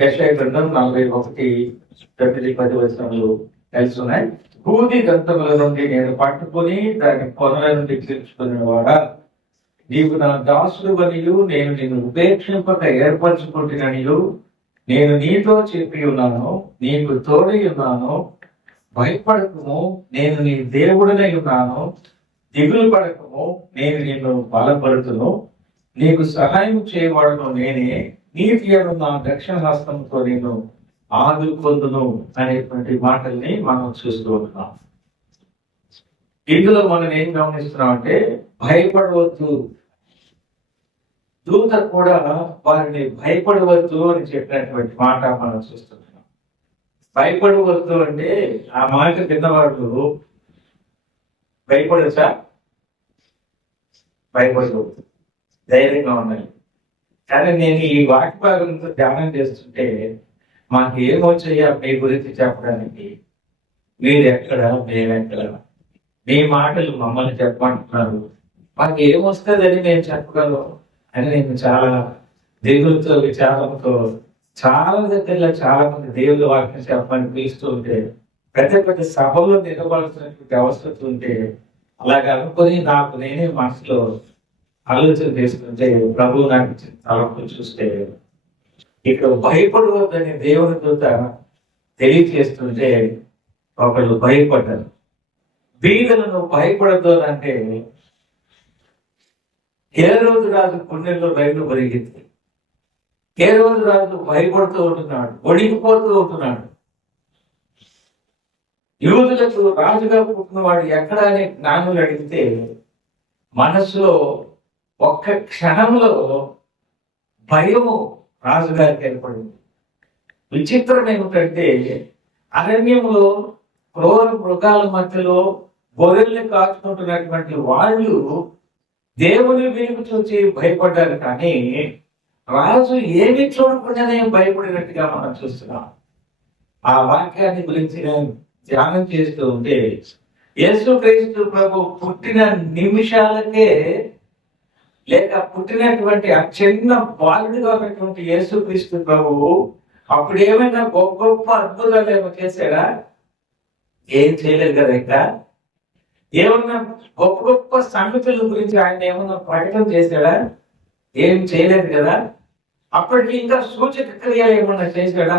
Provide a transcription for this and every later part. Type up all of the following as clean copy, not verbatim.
యెషయా గ్రంథం 41:9-10 వచనములు తెలుసున్నాయి. భూది గ్రంథముల నుండి నేను పట్టుకుని దాని కొనల నుండి తీర్చుకునేవాడా, నీవు నా దాసుడు వనియు నేను నిన్ను ఉపేక్షింపక ఏర్పరచుకుంటున్ననియు నేను నీతో చెప్పి ఉన్నాను, నీకు తోడై ఉన్నాను, భయపడకము, నేను నీ దేవుడనై ఉన్నాను, దిగులు పడకము, నేను నిన్ను బలపడుతును, నీకు సహాయం చేయబడను నేనే, నీతి అను నా దక్షిణ హస్తంతో నేను ఆదుకొందును అనేటువంటి మాటల్ని మనం చూస్తూ ఉన్నాం. ఇందులో మనం ఏం గమనిస్తున్నాం అంటే, భయపడవద్దు, దూత కూడా వారిని భయపడవద్దు అని చెప్పినటువంటి మాట మనం చూస్తున్నాం. భయపడవద్దు అంటే ఆ మాట విన్నవాళ్ళు భయపడచ్చా? భయపడవద్దు, ధైర్యంగా ఉండాలి. కానీ నేను ఈ వాక్య భాగంతో ధ్యానం చేస్తుంటే మాకు ఏమొచ్చాయా మీ గురించి చెప్పడానికి, మీరు ఎక్కడ మేమెక్కడ, మీ మాటలు మమ్మల్ని చెప్పమంటున్నారు, మాకు ఏమొస్తుందని నేను చెప్పగలను అని నేను చాలా దిగులతో విచారంతో చాలా దగ్గరలో చాలా మంది దేవుల వాక్యం చెప్పమని పిలుస్తూ ఉంటే, ప్రతి ఒక్క సభలో నిలబడాల్సినటువంటి అవసరం ఉంటే అలాగ అనుకొని నాకు నేనే మనసులో ఆలోచన చేసుకుంటే ప్రభువు నాకు ఇచ్చిన తలంపు చూస్తే ఇక్కడ భయపడవద్దని దేవుని దూత తెలియజేస్తుంటే ఒకళ్ళు భయపడ్డారు. బీదలను భయపడదు అంటే హేరోదు రాజు పుణ్యంలో రైలు పరిగెత్తి హేరోదు రాజు భయపడుతూ ఉంటున్నాడు, వణికిపోతూ ఉంటున్నాడు. యూదులకు రాజుగా పుట్టినవాడు ఎక్కడ అని జ్ఞానులు అడిగితే మనసులో ఒక్క క్షణంలో భయము రాజుగారికి ఏర్పడింది. విచిత్రం ఏమిటంటే, అరణ్యంలో క్రూర మృగాల మధ్యలో గొర్రెల్ని కాచుకుంటున్నటువంటి వాళ్ళు దేవుని వెలుగు చూసి భయపడ్డారు, కానీ రాజు ఏమి చూడకుండానే భయపడినట్టుగా మనం చూస్తున్నాం. ఆ వాక్యాన్ని గురించి నేను ధ్యానం చేస్తూ ఉంటే, యేసుక్రీస్తు ప్రభు పుట్టిన నిమిషాలకే లేక పుట్టినటువంటి ఆ చిన్న బాలుడిగా ఉన్నటువంటి యేసుక్రీస్తు ప్రభువు అప్పుడు ఏమైనా గొప్ప గొప్ప అద్భుతాలు ఏమో చేశాడా? ఏం చేయలేదు కదా. ఇంకా ఏమన్నా గొప్ప గొప్ప సంగతుల గురించి ఆయన ఏమన్నా ప్రకటన చేశాడా? ఏం చేయలేదు కదా. అప్పటికి ఇంకా సూచక క్రియలు ఏమన్నా చేశాడా?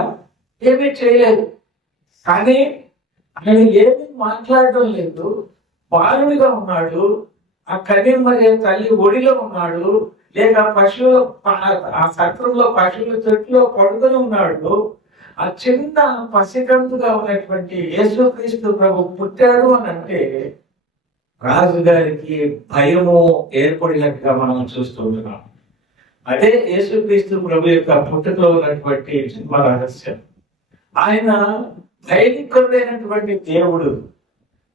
ఏమీ చేయలేదు. కానీ ఆయన ఏమీ మాట్లాడడం లేదు, బాలుడిగా ఉన్నాడు. ఆ కన్యమరియే తల్లి ఒడిలో ఉన్నాడు, లేక పశువుల ఆ సత్రంలో పశువుల చెట్టులో పడుకొని ఉన్నాడు. ఆ చిన్న పసికందుగా ఉన్నటువంటి యేసుక్రీస్తు ప్రభు పుట్టాడు అని అంటే రాజుగారికి భయము ఏర్పడినట్టుగా మనం చూస్తూ ఉంటున్నాం. అదే యేసుక్రీస్తు ప్రభు యొక్క పుట్టుకలో ఉన్నటువంటి జన్మ రహస్యం. ఆయన భయంకరుడైనటువంటి దేవుడు.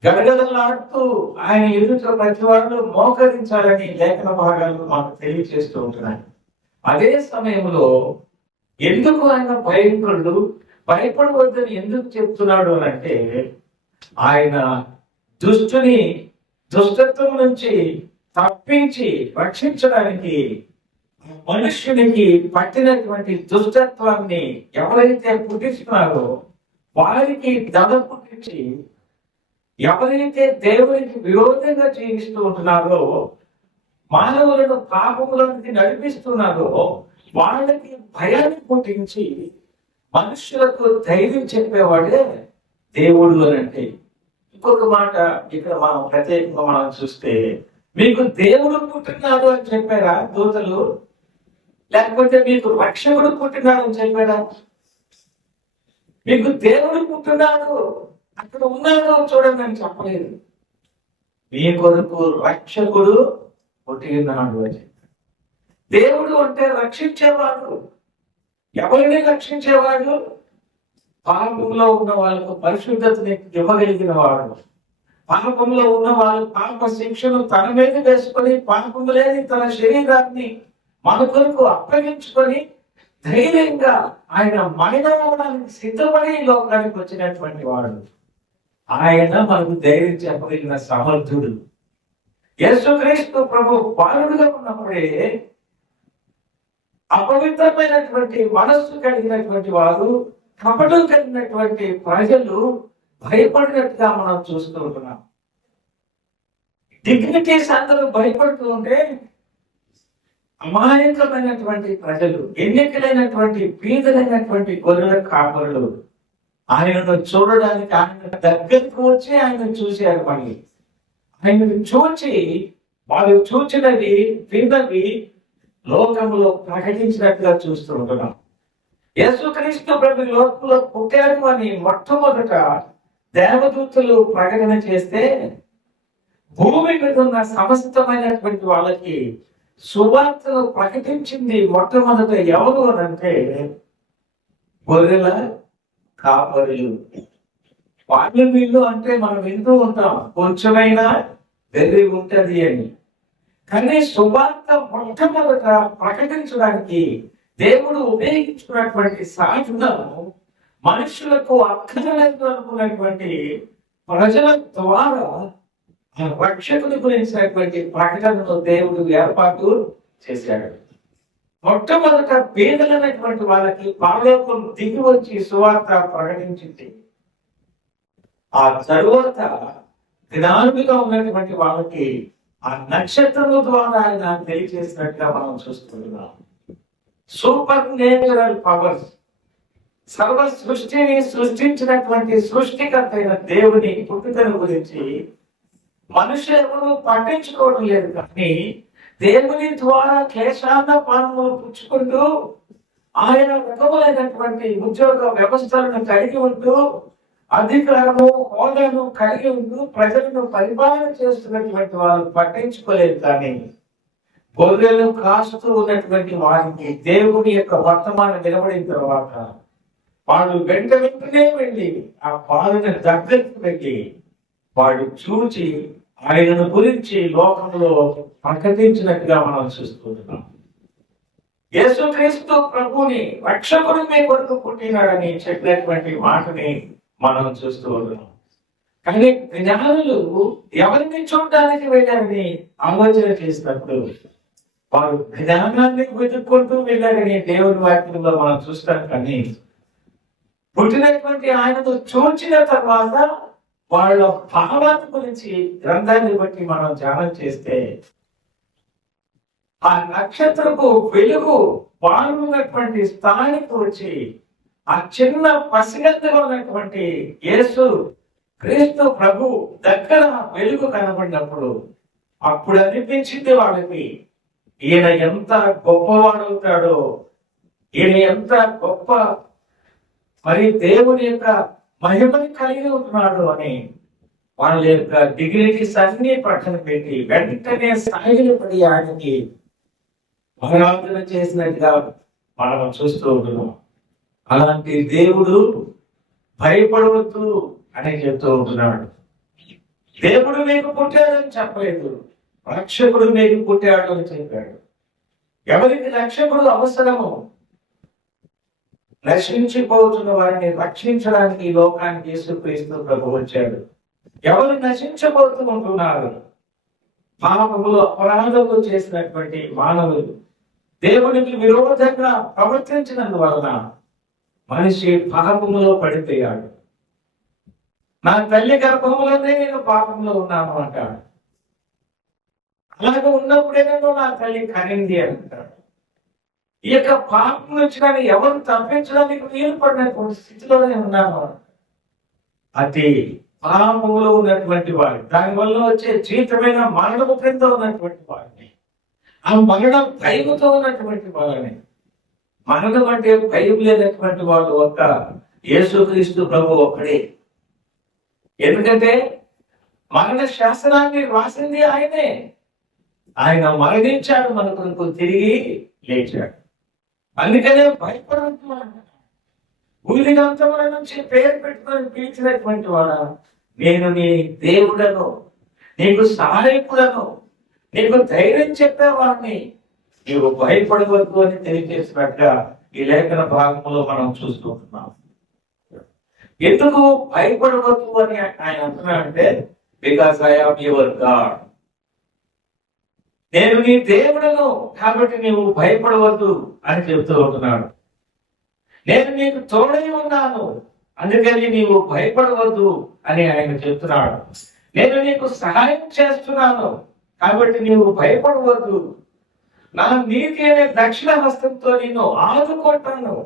గడగడలాడుతూ ఆయన ఎదుట ప్రతి వాళ్ళు మోకరించాలని లేఖన భాగాలు మనకు తెలియజేస్తూ ఉంటున్నాయి. అదే సమయంలో ఎందుకు ఆయన భయంకరుడు, భయపడవద్దని ఎందుకు చెప్తున్నాడు అని అంటే, ఆయన దుష్టత్వం నుంచి తప్పించి రక్షించడానికి మనుష్యునికి పట్టినటువంటి దుష్టత్వాన్ని ఎవరైతే పుట్టిస్తున్నారో వారికి దడ పుట్టించి, ఎవరైతే దేవునికి విరోధంగా జీవిస్తూ ఉంటున్నారో, మానవులను పాపములోకి నడిపిస్తున్నారో వాళ్ళకి భయాన్ని పుట్టించి మనుషులకు ధైర్యం చెప్పేవాడే దేవుడు అని అంటే. ఇంకొక మాట ఇక్కడ మనం ప్రత్యేకంగా మనం చూస్తే, మీకు దేవుడు పుట్టినాడు అని చెప్పారా దూతలు, లేకపోతే మీకు రక్షకుడు పుట్టినాడు అని చెప్పారా? మీకు దేవుడు పుట్టినాడు, అక్కడ ఉన్నాడు చూడండి అని చెప్పలేదు. మీ కొరకు రక్షకుడు పుట్టినాడు అని. దేవుడు అంటే రక్షించేవాడు. ఎవరిని రక్షించేవాడు? పాపంలో ఉన్న వాళ్ళకు పరిశుద్ధతని ఇవ్వగలిగిన వాడు. పాపంలో ఉన్న వాళ్ళు పాప శిక్షను తన మీద వేసుకొని పాపం లేని తన శరీరాన్ని మన కొరకు అప్పగించుకొని ధైర్యంగా ఆయన మరణించడానికి సిద్ధపడి లోకానికి వచ్చినటువంటి వాడు. ఆయన మనకు ధైర్యం చెప్పగలిగిన సమర్థుడు. యేసుక్రీస్తు ప్రభు బాలుడుగా ఉన్నప్పుడే అపవిత్రమైనటువంటి మనస్సు కలిగినటువంటి వారు, కపటం కలిగినటువంటి ప్రజలు భయపడినట్టుగా మనం చూస్తూ ఉంటున్నాం. డిగ్నిటీస్ అందరూ భయపడుతూ ఉంటే, అమాయకమైనటువంటి ప్రజలు, ఎన్నికలైనటువంటి పీదలైనటువంటి గొర్రెల కాపరులు ఆయనను చూడడానికి ఆయన దగ్గరకు వచ్చి ఆయన చూశారు. మళ్ళీ ఆయనను చూచి వాళ్ళు చూచినవి విన్నవి లోకంలో ప్రకటించినట్టుగా చూస్తూ ఉంటున్నాం. యేసుక్రీస్తు ప్రభు లోకంలో పుట్టాడు అని మొట్టమొదట దేవదూతలు ప్రకటన చేస్తే, భూమి మీద ఉన్న సమస్తమైనటువంటి వాళ్ళకి సువార్తను ప్రకటించింది మొట్టమొదట ఎవరు అని అంటే గొర్రెల కాపరులు. వాళ్ళు వీళ్ళు అంటే మనం వింటూ ఉంటాం, కొంచెమైనా వెర్రి ఉంటది అని. కానీ సువార్త మొట్టమొదట ప్రకటించడానికి దేవుడు ఉపయోగించుకున్నటువంటి సాధనం మనుషులకు అక్కర్లేదు అనుకున్నటువంటి ప్రజల ద్వారా రక్షకుని గురించినటువంటి ప్రకటనను దేవుడు ఏర్పాటు చేశాడు. మొట్టమొదట పేదలైనటువంటి వాళ్ళకి పరలోకం దిగి వచ్చి సువార్త ప్రకటించింది. ఆ తరువాత జ్ఞానులుగా ఉన్నటువంటి వాళ్ళకి ఆ నక్షత్రము ద్వారా ఆయన తెలియజేసినట్టుగా మనం చూస్తున్నాం. సూపర్ నేచురల్ పవర్స్, సర్వ సృష్టిని సృష్టించినటువంటి సృష్టికర్త అయిన దేవుని పుట్టుకను గురించి మనుషులు ఎవరు పట్టించుకోవడం లేదు. కానీ దేవుని ద్వారా క్లేశాన్న పానములు పుచ్చుకుంటూ ఆయన రకములైనటువంటి ఉద్యోగ వ్యవస్థలను కలిగి ఉంటూ అధికారము హోదాను కలిగి ఉంటూ ప్రజలను పరిపాలన చేస్తున్నటువంటి వాళ్ళు పట్టించుకోలేదు. కానీ గొర్రెలు కాస్తూ ఉన్నటువంటి వారికి దేవుని యొక్క వర్తమానం నిలబడిన తర్వాత వాళ్ళు వెంటనే వెళ్ళి ఆ బాలుని దగ్గరికి వెళ్ళి వాడు చూచి ఆయనను గురించి లోకంలో ప్రకటించినట్టుగా మనం చూస్తున్నాం. యేసుక్రీస్తు ప్రభుని రక్షకుడు మీ కొరకు పుట్టినాడని చెప్పినటువంటి మాటని మనం చూస్తూ ఉన్నాం. కానీ జ్ఞానులు ఎవరిని చూడడానికి వెళ్ళారని ఆలోచన చేసినప్పుడు వారు జ్ఞానాన్ని వెతుక్కుంటూ వెళ్ళారని దేవుని వాక్యంలో మనం చూస్తాం. కానీ పుట్టినటువంటి ఆయనను చూచిన తర్వాత వాళ్ళ భావాన్ని గురించి గ్రంథాన్ని బట్టి మనం ధ్యానం చేస్తే, ఆ నక్షత్రపు వెలుగు బాగున్నటువంటి స్థానానికి వచ్చి ఆ చిన్న పసిగంతగా ఉన్నటువంటి యేసు క్రీస్తు ప్రభు దగ్గర వెలుగు కనబడినప్పుడు అప్పుడు అనిపించింది వాళ్ళకి, ఈయన ఎంత గొప్పవాడవుతాడో, ఈయన ఎంత గొప్ప మరి దేవుని యొక్క మహిమని కలిగి ఉంటున్నాడు అని వాళ్ళ యొక్క డిగ్నిటీస్ అన్ని పక్కన పెట్టి వెంటనే సాగిలపడి ఆయనకి ఆరాధన చేసినట్టుగా మనం చూస్తూ ఉంటున్నాం. అలాంటి దేవుడు భయపడవద్దు అని చెప్తూ ఉంటున్నాడు. దేవుడు మీకు పుట్టాడని చెప్పలేదు, రక్షకుడు మీకు పుట్టాడు అని చెప్పాడు. ఎవరికి రక్షకుడు అవసరము? నశించిపోతున్న వారిని రక్షించడానికి ఈ లోకానికి యేసుక్రీస్తు ప్రభు వచ్చాడు. ఎవరు నశించబోతూ ఉంటున్నారు? పాపములు అపరాధములు చేసినటువంటి మానవులు, దేవునికి విరోధంగా ప్రవర్తించినందువలన మనిషి పాపములో పడిపోయాడు. నా తల్లి గర్భంలోనే నేను పాపంలో ఉన్నాను అంటాడు. అలాగే ఉన్నప్పుడే నేను నా తల్లి కనింది అంటాడు. ఈ యొక్క పాపం నుంచి కానీ ఎవరు తప్పించడానికి వీలు పడినటువంటి స్థితిలోనే ఉన్నాను. అతి పాపములో ఉన్నటువంటి వాడు, దానివల్ల వచ్చే జీవితమైన మరణము క్రింద ఉన్నటువంటి వాడిని, ఆ మరణం భయముతో ఉన్నటువంటి వాళ్ళని, మరణం అంటే భయం లేనటువంటి వాడు ఒక్క యేసుక్రీస్తు ప్రభు ఒక్కడే. ఎందుకంటే మరణ శాసనాన్ని రాసింది ఆయనే. ఆయన మరణించాడు, మన కొరకు తిరిగి లేచాడు. అందుకనే భయపడవద్దు. భూదిగంతముల నుంచి పేరు పెట్టుకొని పిలిచినటువంటి వాడా, నేను నీ దేవుడను, నీకు సహాయకుడను, నీకు ధైర్యం చెప్పేవాడిని, నీవు భయపడవద్దు అని తెలియజేసినట్టుగా ఈ లేఖన భాగంలో మనం చూస్తున్నాం. ఎందుకు భయపడవద్దు అని ఆయన అంటున్నాడంటే, because I am your God, నేను నీ దేవుడను కాబట్టి నీవు భయపడవద్దు అని చెప్తూ ఉంటున్నాడు. నేను నీకు తోడై ఉన్నాను అందుకని నీవు భయపడవద్దు అని ఆయన చెప్తున్నాడు. నేను నీకు సహాయం చేస్తున్నాను కాబట్టి నీవు భయపడవద్దు. నా నీతి అనే దక్షిణ హస్తంతో నేను ఆదుకుంటాను,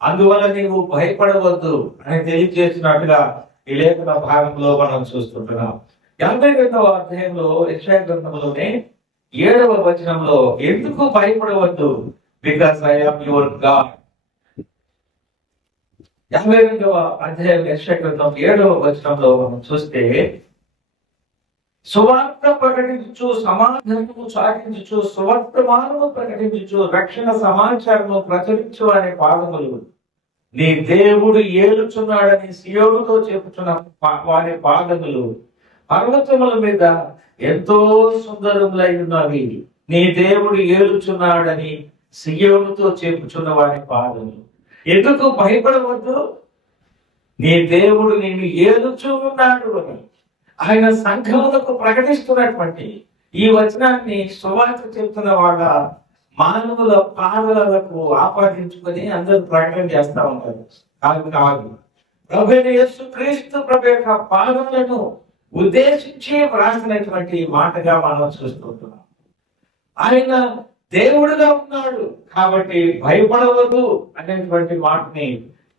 అందువల్ల నీవు భయపడవద్దు అని తెలియజేసినట్టుగా ఈ లేఖన భాగంలో మనం చూస్తుంటున్నాం. 82వ అధ్యాయంలో యెషయా గ్రంథంలోనే 7వ వచనంలో ఎందుకు భయపడవద్దు, because I am your God. 52వ అధ్యాయం యెషయా గ్రంథం 7వ వచనంలో మనం చూస్తే, సువార్త ప్రకటించు, సమాధానము చాటించు, సువర్తమానము ప్రకటించు, రక్షణ సమాచారము ప్రచురించు అనే పాదములు నీ దేవుడు ఏలుచున్నాడని సియోనుతో చెప్పుచున్న వారి పాదములు పర్వతముల మీద ఎంతో సుందరములై ఉన్నవి. నీ దేవుడు ఏలుచున్నాడని సియోనుతో చెప్పుచున్న వారి పాదములు. ఎందుకు భయపడవద్దు? నీ దేవుడు నిన్ను ఏలుచు ఉన్నాడు అని ఆయన సంఘములకు ప్రకటిస్తున్నటువంటి ఈ వచనాన్ని సువార్త చెప్తున్న వాళ్ళ మానవుల పాదలకు ఆపాదించుకొని అందరూ ప్రకటన చేస్తా ఉంటారు. కాదు, ప్రభువైన యేసుక్రీస్తు ప్రభు యొక్క పాదములను ఉద్దేశించి వ్రాసినటువంటి మాటగా మనం చూస్తుంటున్నాం. ఆయన దేవుడుగా ఉన్నాడు కాబట్టి భయపడవద్దు అనేటువంటి మాటని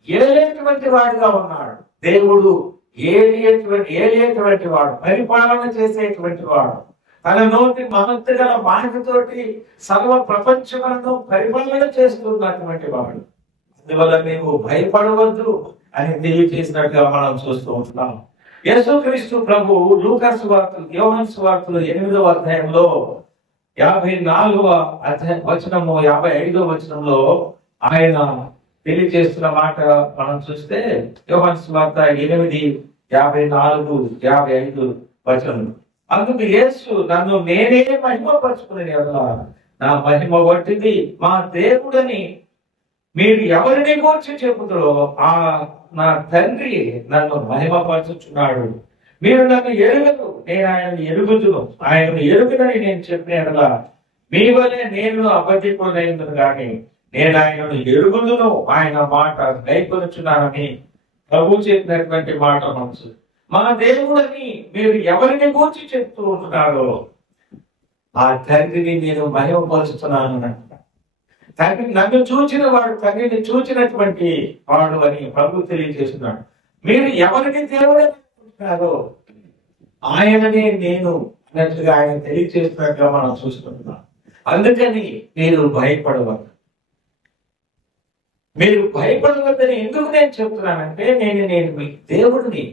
ఏలేటువంటి వాడిగా ఉన్నాడు. దేవుడు ఏలేటువంటి వాడు, పరిపాలన చేసేటువంటి వాడు, తన నోటి మహత్తు గల మాటతోటి సర్వ ప్రపంచములను పరిపాలన చేస్తున్నటువంటి వాడు. అందువల్ల మేము భయపడవద్దు అని తెలియజేసినట్టుగా మనం చూస్తూ ఉంటున్నాం. యేసుక్రీస్తు ప్రభు లూకా సువార్తలు, యోహాను సువార్తలు 8వ అధ్యాయంలో 54వ వచనము 55వ వచనంలో ఆయన తెలియజేస్తున్న మాట మనం చూస్తే, యోహాను సువార్త 8:54-55 వచనం. అందుకు యేసు, నన్ను నేనే మహిమపరుచుకునే నా మహిమ వంటిది మా దేవుడని మీరు ఎవరిని గూర్చి చెబుతారో ఆ నా తండ్రి నన్ను మహిమపరచుచున్నాడు. మీరు నన్ను ఎరుగరు, నేను ఆయనను ఎరుగుదును. ఆయనను ఎరుగునని నేను చెప్పిన మీ వలె నేను అబద్ధికుడైనను కానీ నేను ఆయనను ఎరుగుదును, ఆయన మాట గైకొనుచున్నానని ప్రభు చెప్పినటువంటి మాట మనసు. మా దేవుడని మీరు ఎవరిని గూర్చి చెప్తూ ఉంటున్నారో ఆ తండ్రిని నేను మహిమపరుచుతున్నాను అంట. తండ్రి నన్ను చూచిన వాడు తండ్రిని చూచినటువంటి వాడు అని ప్రభు తెలియజేస్తున్నాడు. మీరు ఎవరిని దేవుడని ఉన్నారో ఆయననే నేను అన్నట్టుగా ఆయన తెలియజేస్తున్నట్టుగా మనం చూస్తున్నాం. అందుకని మీరు భయపడవద్దు. మీరు భయపడవద్దని ఎందుకు నేను చెప్తున్నానంటే, నేను మీ దేవుడిని,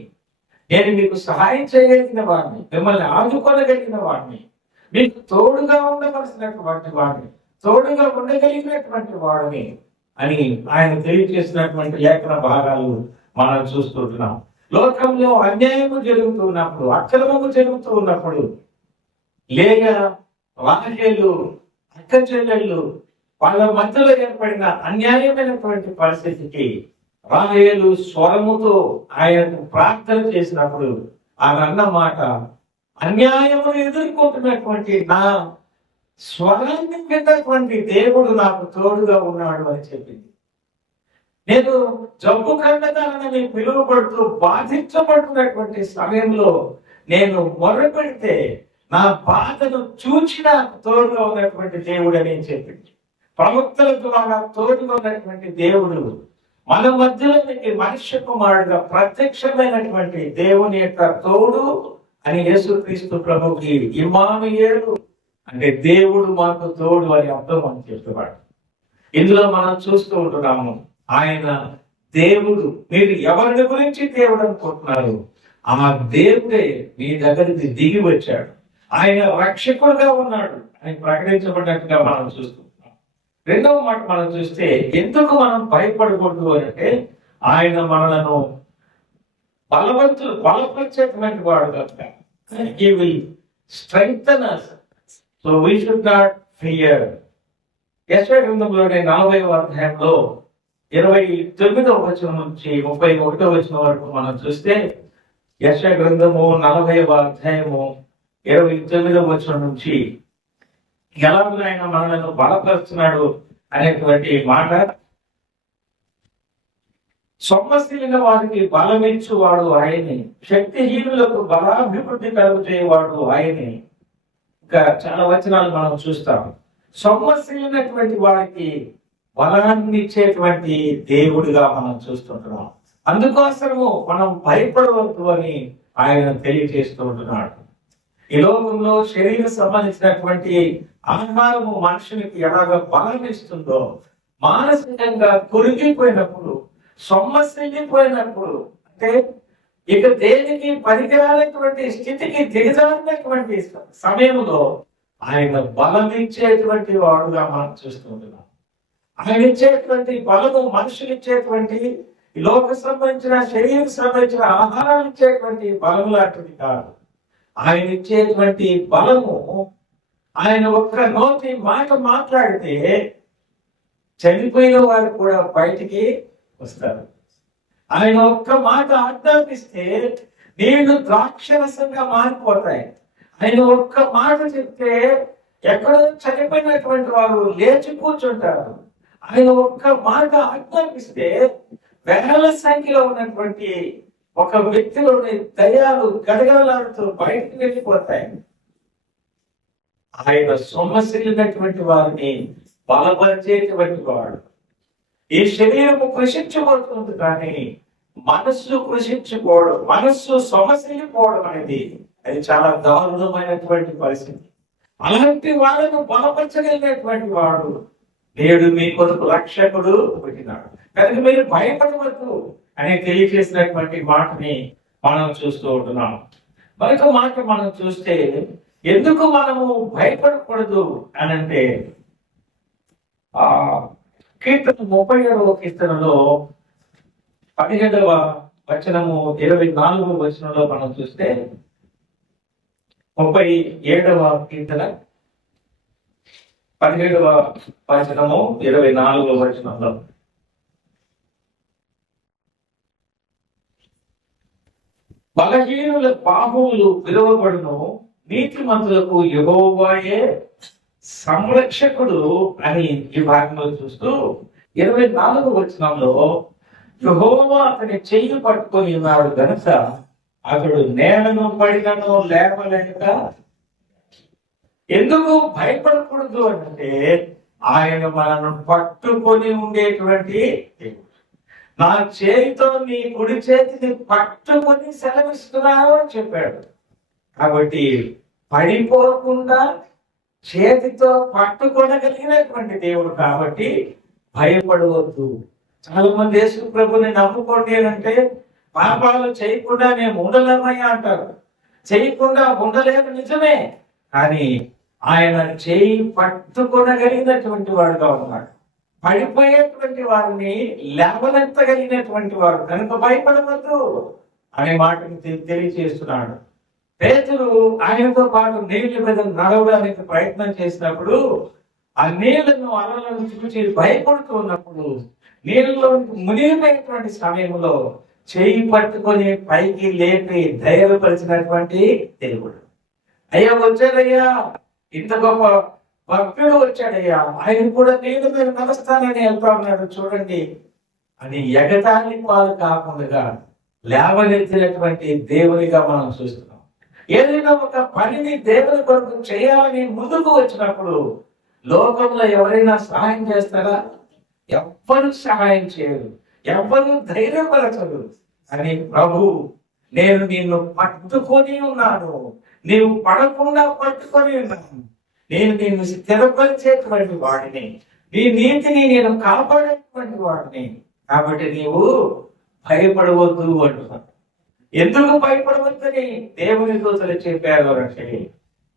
నేను మీకు సహాయం చేయగలిగిన వాడిని, మిమ్మల్ని ఆదుకోగలిగిన వాడిని, మీకు తోడుగా ఉండవలసినటువంటి వాడిని, తోడుగా ఉండగలిగినటువంటి వాడిని అని ఆయన తెలియజేసినటువంటి లేఖన భాగాలు మనం చూస్తుంటున్నాం. లోకంలో అన్యాయము జరుగుతున్నప్పుడు, అక్రమము జరుగుతూ ఉన్నప్పుడు, లేక రాహేలు అక్క చెల్లెళ్ళు వాళ్ళ మధ్యలో ఏర్పడిన అన్యాయమైనటువంటి పరిస్థితికి రాహేలు స్వరముతో ఆయనకు ప్రార్థన చేసినప్పుడు ఆయన అన్న మాట, అన్యాయము ఎదుర్కొంటున్నటువంటి నా స్వరాన్ని విన్నటువంటి దేవుడు నాకు తోడుగా ఉన్నాడు అని చెప్పింది. నేను జబ్బు ఖండకాలని పిలువబడుతూ బాధించబడుతున్నటువంటి సమయంలో నేను మొరపెడితే నా బాధను చూచి నాకు తోడుగా ఉన్నటువంటి దేవుడు అని చెప్పింది. ప్రవక్తల ద్వారా తోడుగా ఉన్నటువంటి దేవుడు మన మధ్యలోనికి మనుష్య కుమారుడుగా ప్రత్యక్షమైనటువంటి దేవుని యొక్క తోడు అని యేసుక్రీస్తు ప్రభుకి ఇమ్మానుయేలు అంటే దేవుడు మాకు తోడు అని అర్థం అని చెప్తున్నాడు. ఇందులో మనం చూస్తూ ఉంటున్నాము, ఆయన దేవుడు. మీరు ఎవరిని గురించి దేవుడు అనుకుంటున్నారు? ఆ దేవుడే మీ దగ్గరికి దిగి వచ్చాడు, ఆయన రక్షకుడుగా ఉన్నాడు అని ప్రకటించబడినట్టుగా మనం చూస్తున్నాం. రెండవ మాట మనం చూస్తే, ఎందుకు మనం భయపడకూడదు అంటే, ఆయన మనలను బలపరిచేటువంటి వాడు కనుక. He will strengthen us, so we should not fear. యెషయా గ్రంథంలోని 40వ అధ్యాయంలో 29వ వచనం నుంచి 31వ వచనం వరకు మనం చూస్తే, యెషయా గ్రంథము 40వ అధ్యాయము 29వ వచనం నుంచి ఎలాగో ఆయన మనలను బలపరుస్తున్నాడు అనేటువంటి మాట. సొమ్మశీలిన వారికి బలమిచ్చువాడు ఆయనే, శక్తిహీనులకు బలాభివృద్ధి కలుగు చేయవాడు ఆయనే. ఇంకా చాలా వచనాలు మనం చూస్తాం. సొమ్మశీలినటువంటి వారికి బలాన్ని ఇచ్చేటువంటి దేవుడిగా మనం చూస్తుంటున్నాం. అందుకోసము మనం భయపడవద్దు అని ఆయన తెలియజేస్తూ ఉంటున్నాడు. ఈ లోకంలో శరీరం సంబంధించినటువంటి ఆహారము మనుషునికి ఎలాగ బలం ఇస్తుందో, మానసికంగా కురిగిపోయినప్పుడు, సొమ్మసిల్లిపోయినప్పుడు, అంటే ఇక దేనికి పనికిరానటువంటి స్థితికి దిగజారినటువంటి సమయంలో ఆయన బలం ఇచ్చేటువంటి వాడుగా మనం చూస్తుంటున్నాం. ఆయన ఇచ్చేటువంటి బలము మనుషులు ఇచ్చేటువంటి లోక సంబంధించిన శరీరం సంబంధించిన ఆహారాలు ఇచ్చేటువంటి బలం లాంటిది కాదు. ఆయన ఇచ్చేటువంటి బలము, ఆయన ఒక్క నోటి మాట మాట్లాడితే చనిపోయిన వారు కూడా బయటికి వస్తారు. ఆయన ఒక్క మాట ఆజ్ఞాపిస్తే నీళ్లు ద్రాక్షరసంగా మారిపోతాయి. ఆయన ఒక్క మాట చెప్తే ఎక్కడో చనిపోయినటువంటి వారు లేచి కూర్చుంటారు. ఆయన ఒక్క మాట ఆజ్ఞాపిస్తే వేల సంఖ్యలో ఉన్నటువంటి ఒక వ్యక్తిలోని దయ్యాలు గడగడలాడుతూ బయటకు వెళ్ళిపోతాయి. ఆయన సొమ్మసిల్లినటువంటి వారిని బలపరిచేటువంటి వాడు. ఈ శరీరము కృషించబడుతుంది, కానీ మనస్సు కృషించుకోవడం, మనస్సు సొమ్మసిల్లిపోవడం అనేది అది చాలా దారుణమైనటువంటి పరిస్థితి. అలాంటి వాళ్ళను బలపరచగలిగినటువంటి వాడు నేడు మీ కొరకు రక్షకుడు పుట్టినాడు. కనుక మీరు భయపడవద్దు అని తెలియజేసినటువంటి మాటని మనం చూస్తూ ఉంటున్నాం. మరొక మాట మనం చూస్తే, ఎందుకు మనము భయపడకూడదు అని అంటే, కీర్తన 37వ కీర్తనలో 17వ వచనము 24వ వచనంలో మనం చూస్తే, 37వ కీర్తన 17వ వచనము 24వ వచనంలో, బలహీనుల బాహువులు విలువబడును, నీతిమంతులకు యెహోవాయే సంరక్షకుడు అని ఈ భాగంలో చూస్తూ 24వ వచనంలో, యెహోవా అతని చెయ్యి పట్టుకొని ఉన్నాడు గనుక అతడు నేలను పడినను లేవలేక. ఎందుకు భయపడకూడదు అంటే, ఆయన మనను పట్టుకొని ఉండేటువంటి దేవుడు. నా చేతితో నీ కుడి చేతిని పట్టుకొని సెలవిస్తున్నాను అని చెప్పాడు. కాబట్టి పడిపోకుండా చేతితో పట్టుకోగలిగినటువంటి దేవుడు కాబట్టి భయపడవద్దు. చాలా మంది యేసు ప్రభుని నమ్ముకోండి అంటే పాపాలు చేయకుండా నేను ఉండలేమయ్యా అంటారు. చేయకుండా ఉండలేదు నిజమే, కానీ ఆయన చేయి పట్టుకొనగలిగినటువంటి వాడుగా ఉన్నాడు. పడిపోయేటువంటి వారిని లేవనెత్తగలిగినటువంటి వాడు కనుక భయపడవద్దు అనే మాటను తెలియజేస్తున్నాడు. పేతురు ఆయనతో పాటు నీళ్ల మీద నడవడానికి ప్రయత్నం చేసినప్పుడు ఆ నీళ్లను అలలను చూసి భయపడుతూ ఉన్నప్పుడు నీళ్ళలో మునిగిపోయినటువంటి సమయంలో చేయి పట్టుకొని పైకి లేపి ధైర్యపరిచినటువంటి దేవుడు. అయ్యా వచ్చాడయ్యా, ఇంత గొప్ప భక్తుడు వచ్చాడయ్యా, ఆయన కూడా నీళ్ళ మీద నడుస్తానని వెళ్తా ఉన్నాడు చూడండి అని ఎగతాళి పాలు కాకుండా లేవనెత్తినటువంటి దేవునిగా మనం చూస్తున్నాం. ఏదైనా ఒక పనిని దేవుని కొరకు చేయాలని ముందుకు వచ్చినప్పుడు లోకంలో ఎవరైనా సహాయం చేస్తారా? ఎవ్వరు సహాయం చేయరు, ఎవ్వరు ధైర్యపరచరు. అని ప్రభు నేను నిన్ను పట్టుకొని ఉన్నాను, నీవు పడకుండా పట్టుకొని ఉన్నాను, నేను నిన్ను స్థిరపరిచేటువంటి వాడిని, నీ నీతిని నేను కాపాడేటువంటి వాడిని, కాబట్టి నీవు భయపడవద్దు అంటున్నాను. ఎందుకు భయపడవద్దని దేవుని దూతలు చెప్పారు అంటే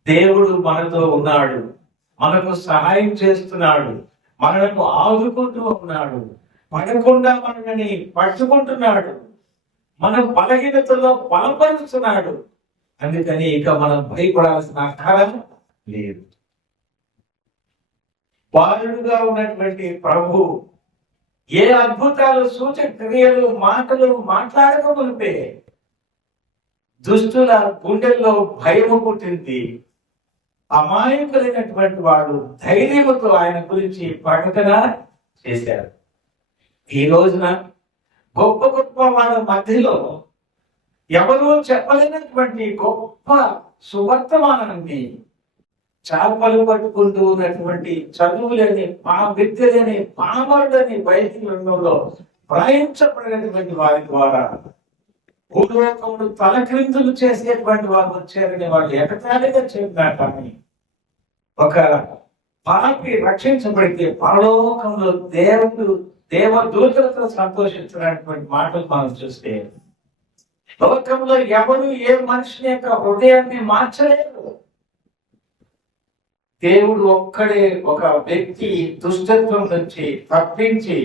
దేవుడు మనతో ఉన్నాడు, మనకు సహాయం చేస్తున్నాడు, మనకు ఆదుకుంటూ ఉన్నాడు, పడకుండా మనల్ని పట్టుకుంటున్నాడు, మన బలహీనతలో బలపరుస్తున్నాడు. అందుకని ఇక మనం భయపడాల్సిన అక్కరం లేదు. బాలుడుగా ఉన్నటువంటి ప్రభు ఏ అద్భుతాలు సూచక క్రియలు మాటలు మాట్లాడకమునిపే దుష్టుల గుండెల్లో భయము పుట్టింది. అమాయకులైనటువంటి వాడు ధైర్యముతో ఆయన గురించి ప్రకటన చేశారు. ఈ రోజున గొప్ప గొప్ప వాళ్ళ మధ్యలో ఎవరూ చెప్పలేనటువంటి గొప్ప సువర్తమానాన్ని చేపలు పట్టుకుంటూ ఉన్నటువంటి చదువులని విద్యలని పామరులని బయటిలో ప్రయాణించబడినటువంటి వారి ద్వారా భూలోకమును తలక్రిందులు చేసేటువంటి వారు వచ్చారని వాళ్ళు ఎకతాళిగా చెప్పినారు. కానీ ఒక పాపి రక్షించబడితే పరలోకంలో దేవదూతలతో సంతోషించినటువంటి మాటలు మనం చూస్తే లోకంలో ఎవరు ఏ మనిషిని యొక్క హృదయాన్ని మార్చలేరు. దేవుడు ఒక్కడే ఒక వ్యక్తి దుష్టత్వం నుంచి తప్పించి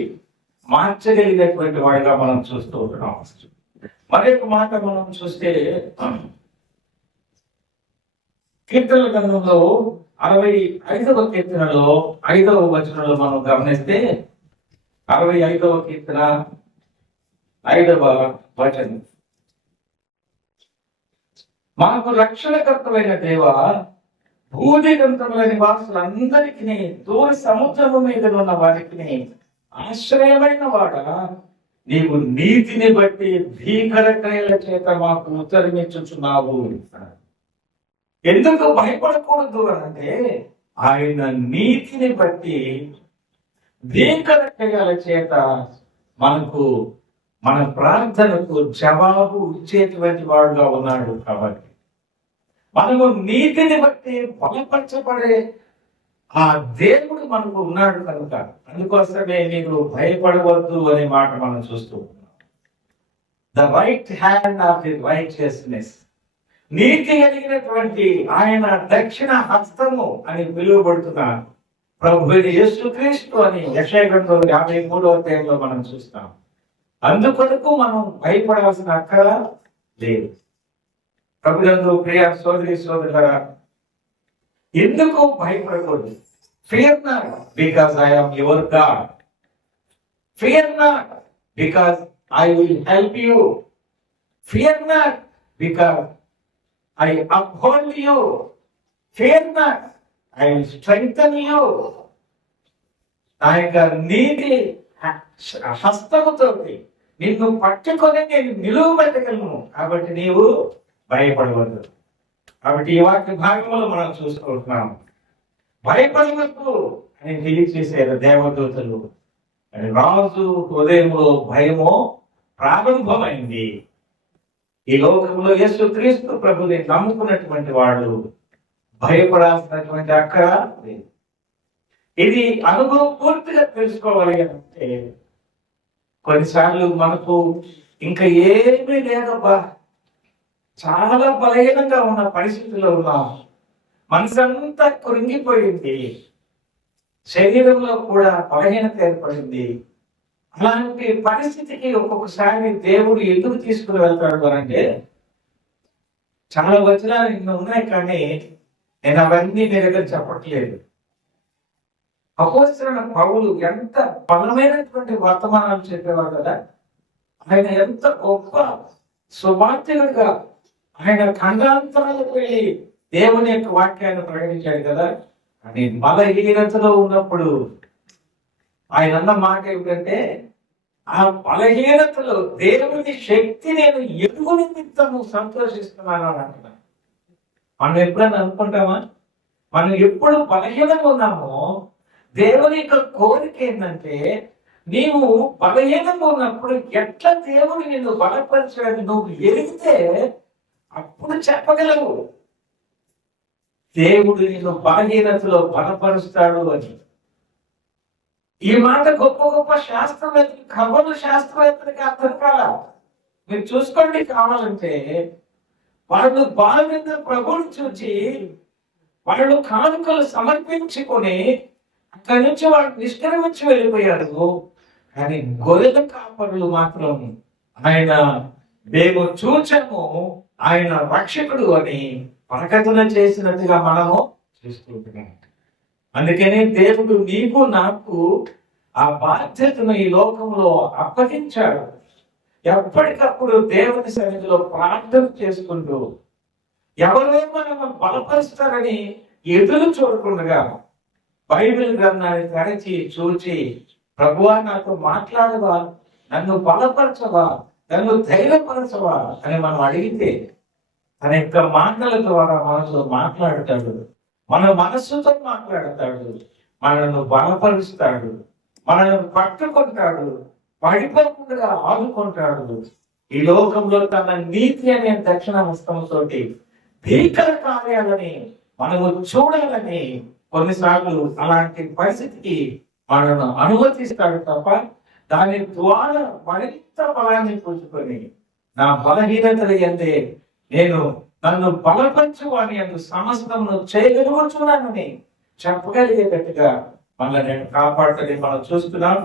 మార్చగలిగినటువంటి వాడిగా మనం చూస్తూ ఉంటున్నాం. మరొక మాట మనం చూస్తే కీర్తనల గ్రంథంలో 65వ కీర్తనలో 5వ వచనంలో మనం గమనిస్తే 65వ కీర్తన 5వ వచనం, మనకు రక్షణకర్తమైన దేవ, భూదిగంతముల నివాసులందరికీ దూర సముద్రము మీద ఉన్న వారికి ఆశ్రయమైన వాడ, నీవు నీతిని బట్టి భీకర క్రియల చేత మాకు ఉత్తరమిచ్చుచున్నావు. ఎందుకు భయపడకూడదు అంటే ఆయన నీతిని బట్టి భీకర క్రియల చేత మన ప్రార్థనకు జవాబు ఇచ్చేటువంటి వాడుగా ఉన్నాడు. కాబట్టి మనము నీతిని బట్టి బలపరచబడే ఆ దేవుడు మనకు ఉన్నాడు కనుక అందుకోసమే నీకు భయపడవద్దు అనే మాట మనం చూస్తూ ఉన్నాం. The right hand of the righteousness, నీతి కలిగినటువంటి ఆయన దక్షిణ హస్తము అని పిలువబడుతున్న ప్రభు యేసుక్రీస్తు అని యెషయా గ్రంథం 53వ అధ్యాయంలో మనం చూస్తాం. అందుకొరకు మనం భయపడాల్సిన అక్కర లేదు. ప్రభునందు ప్రియ సోదరి సోదరులారా, ఎందుకు భయపడకూడదు? Fear not because I am your God. Fear not because I will help you. Fear not because I uphold you. Fear not, I will strengthen you. నా యొక్క నీతి హస్తముతో నిన్ను పట్టుకొని నేను నిలువబెట్టగలను. కాబట్టి నీవు భయపడవద్దు. కాబట్టి ఈ వాక్య భాగంలో మనం చూసుకుంటున్నాం. భయపడవద్దు అని తెలియజేశారు దేవదూతలు. రాజు హృదయంలో భయము ప్రారంభమైంది. ఈ లోకంలో యేసుక్రీస్తు ప్రభుని నమ్ముకున్నటువంటి వాళ్ళు భయపడాల్సినటువంటి అక్కర లేదు. ఇది అనుభవం పూర్తిగా తెలుసుకోవాలి అంటే కొన్నిసార్లు మనకు ఇంకా ఏమీ లేదబ్బా, చాలా బలహీనంగా ఉన్న పరిస్థితుల్లో ఉన్నాం, మనసంతా కృంగిపోయింది, శరీరంలో కూడా బలహీనత ఏర్పడింది. అలాంటి పరిస్థితికి ఒక్కొక్కసారి దేవుడు ఎందుకు తీసుకుని వెళ్తాడు అంటే, చాలా వచనాలు ఇంకా ఉన్నాయి కానీ నేను అవన్నీ మీ దగ్గర చెప్పట్లేదు. అపోస్తలుడైన పౌలు ఎంత బలమైనటువంటి వర్తమానాలు చెప్పేవాడు కదా. ఆయన ఎంత గొప్ప సువార్తికుడిగా ఆయన ఖండాంతరాలకు వెళ్ళి దేవుని యొక్క వాక్యాన్ని ప్రకటించాడు కదా. అని బలహీనతలో ఉన్నప్పుడు ఆయన అన్న మాట ఏమిటంటే, ఆ బలహీనతలో దేవుని శక్తి నేను ఎరుగు నిమిత్తము సంతోషిస్తున్నాను అని అంటున్నాను. మనం ఎప్పుడైనా అనుకుంటామా? మనం ఎప్పుడు బలహీనంగా ఉన్నామో దేవుని యొక్క కోరిక ఏంటంటే, నీవు బలహీనంగా ఉన్నప్పుడు ఎట్లా దేవుని నిన్ను బలపరిచాడు నువ్వు ఎరిగితే అప్పుడు చెప్పగలవు దేవుడు నిన్ను బలహీనతలో బలపరుస్తాడు అని. ఈ మాట గొప్ప గొప్ప శాస్త్రవేత్తలు, ఖగోళ శాస్త్రవేత్తలకి అర్థం కాల. మీరు చూసుకోండి, కావాలంటే వాళ్ళు బాలుడిని ప్రభువుని చూచి వాళ్ళు కానుకలు సమర్పించుకొని అక్కడి నుంచి వాళ్ళు నిష్క్రమించి వెళ్ళిపోయారు. కానీ గొర్రెల కాపరులు మాత్రం ఆయన మేము చూచాము, ఆయన రక్షకుడు అని ప్రకటన చేసినట్టుగా మనము చూస్తుంటున్నాం. అందుకని దేవుడు నీకు నాకు ఆ బాధ్యతను ఈ లోకంలో అప్పగించాడు. ఎప్పటికప్పుడు దేవుని సన్నిధిలో ప్రార్థన చేసుకుంటూ ఎవరో మనం బలపరుస్తారని ఎదురు చూడకుండా బైబిల్ గ్రంథాన్ని తెరచి చూచి, ప్రభువా నాతో మాట్లాడవా, నన్ను బలపరచవా, నన్ను ధైర్యపరచవా అని మనం అడిగితే తన యొక్క మాటల ద్వారా మనతో మాట్లాడతాడు, మన మనస్సుతో మాట్లాడతాడు, మనల్ని బలపరుస్తాడు, మనల్ని పట్టుకుంటాడు, పడిపోకుండా ఆదుకుంటాడు. ఈ లోకంలో తన నీతి అనే దక్షిణ హస్తంతో భీకర కార్యాలని మనము చూడాలని కొన్నిసార్లు అలాంటి పరిస్థితికి మనను అనుమతిస్తాడు తప్ప దాని ద్వారా మరింత బలాన్ని పుంజుకొని నా బలహీనతలు ఎందే నేను నన్ను బలపరచు అని అందు సమస్తమును చేయగలుగుతున్నానని చెప్పగలిగేటట్టుగా మనల్ని నేను కాపాడుతుంది మనం చూస్తున్నాం.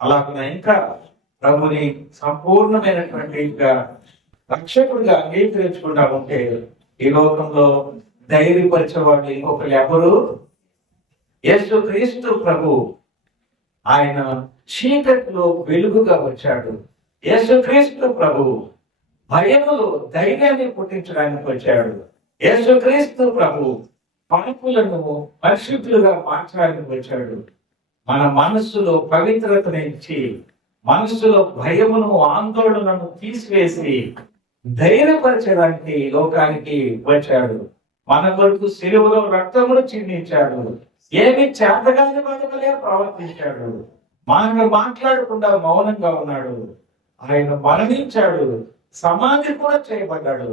అలాగే ఇంకా ప్రభుని సంపూర్ణమైనటువంటి రక్షకుడిగా అంగీకరించుకుంటా ఉంటే ఈ లోకంలో ధైర్యపరిచేవాళ్ళు ఇంకొకరు ఎవరు? యేసుక్రీస్తు ప్రభు. ఆయన చీకటిలో వెలుగుగా వచ్చాడు. యేసుక్రీస్తు ప్రభు భయములో ధైర్యాన్ని పుట్టించడానికి వచ్చాడు. యేసుక్రీస్తు ప్రభు పాపులను పరిశుద్ధులుగా మార్చడానికి వచ్చాడు. మన మనస్సులో పవిత్రతను ఇచ్చి మనస్సులో భయమును ఆందోళనను తీసివేసి ధైర్యపరచడానికి లోకానికి వచ్చాడు. మన కొరకు సిలువలో రక్తమును చిందించాడు. ఏమి చేతగాని బతకలే ప్రవర్తించాడు. మనం మాట్లాడకుండా మౌనంగా ఉన్నాడు. ఆయన మరణించాడు, సమాధి కూడా చేయబడ్డాడు.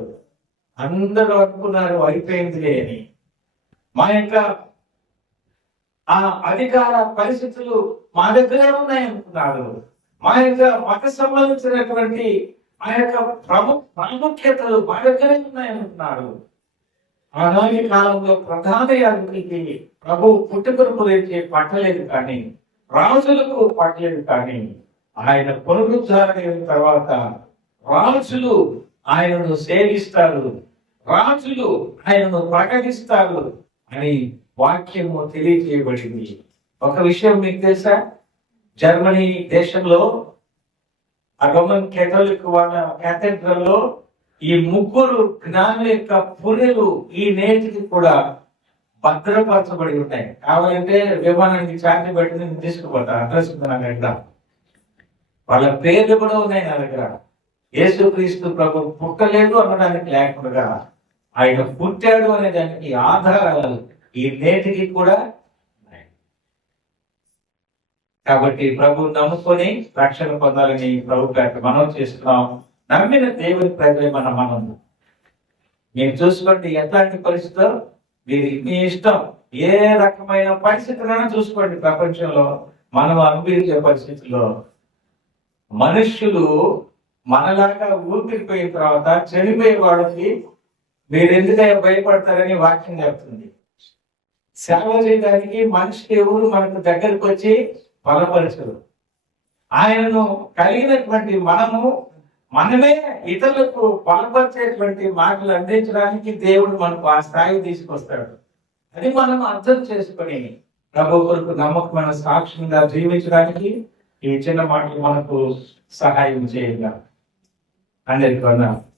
అందరూ అనుకున్నారు అయిపోయిందిలే అని. మా యొక్క ఆ అధికార పరిస్థితులు మా దగ్గరే ఉన్నాయనుకున్నారు. మా యొక్క మత సంబంధించినటువంటి ఆ యొక్క ప్రాముఖ్యతలు మా దగ్గరే ఉన్నాయనుకున్నారు. ఆనాటి కాలంలో ప్రధాన యాజకుడికి ప్రభు పుట్టుకను గురించి పట్టలేదు, కానీ రాజులకు పట్టలేదు. కానీ ఆయన పునరుద్ధరణ తర్వాత రాజులు ఆయనను సేవిస్తారు, రాజులు ఆయనను ప్రకటిస్తారు అని వాక్యము తెలియజేయబడింది. ఒక విషయం మీకు తెలుసా? జర్మనీ దేశంలో ఆ రోమన్ కేథలిక్ వాళ్ళ క్యాథెడ్రల్లో ఈ ముగ్గురు జ్ఞానుల యొక్క పుర్రెలు ఈ నేటికి కూడా భద్రపరచబడి ఉన్నాయి. కావాలంటే విమానానికి చార్జీ పెట్టి నేను తీసుకుపోతా, అడ్రస్ ఉంది నా దగ్గర, వాళ్ళ పేర్లు కూడా ఉన్నాయి నా దగ్గర. యేసుక్రీస్తు ప్రభు పుట్టలేదు అనడానికి లేకుండా ఆయన పుట్టాడు అనే దానికి ఆధారాలు ఈ నేటికి కూడా ఉన్నాయి. కాబట్టి ప్రభు నమ్ముకొని రక్షణ పొందాలని ప్రభు గారికి మనం చేస్తున్నాం. నమ్మిన దేవుని ప్రజలే మనం. మీరు చూసుకోండి ఎట్లాంటి పరిస్థితుల్లో మీ ఇష్టం, ఏ రకమైన పరిస్థితులైనా చూసుకోండి. ప్రపంచంలో మనం అనుభవించే పరిస్థితుల్లో మనుష్యులు మనలాగా ఊపిరిపోయిన తర్వాత చనిపోయే వాళ్ళకి మీరు ఎందుకైనా భయపడతారని వాక్యం చెప్తుంది. సేవ చేయడానికి మనిషికి ఎవరు మనకు దగ్గరికి వచ్చి బలపరచరు. ఆయనను కలిగినటువంటి మనమే ఇతరులకు బలపరిచేటువంటి మాటలు అందించడానికి దేవుడు మనకు ఆ స్థాయి తీసుకొస్తాడు. అది మనం అర్థం చేసుకొని ప్రభు కొరకు నమ్మకమైన సాక్ష్యంగా జీవించడానికి ఈ చిన్న మాటలు మనకు సహాయం చేయాలి. అందరికీ వందనాలు.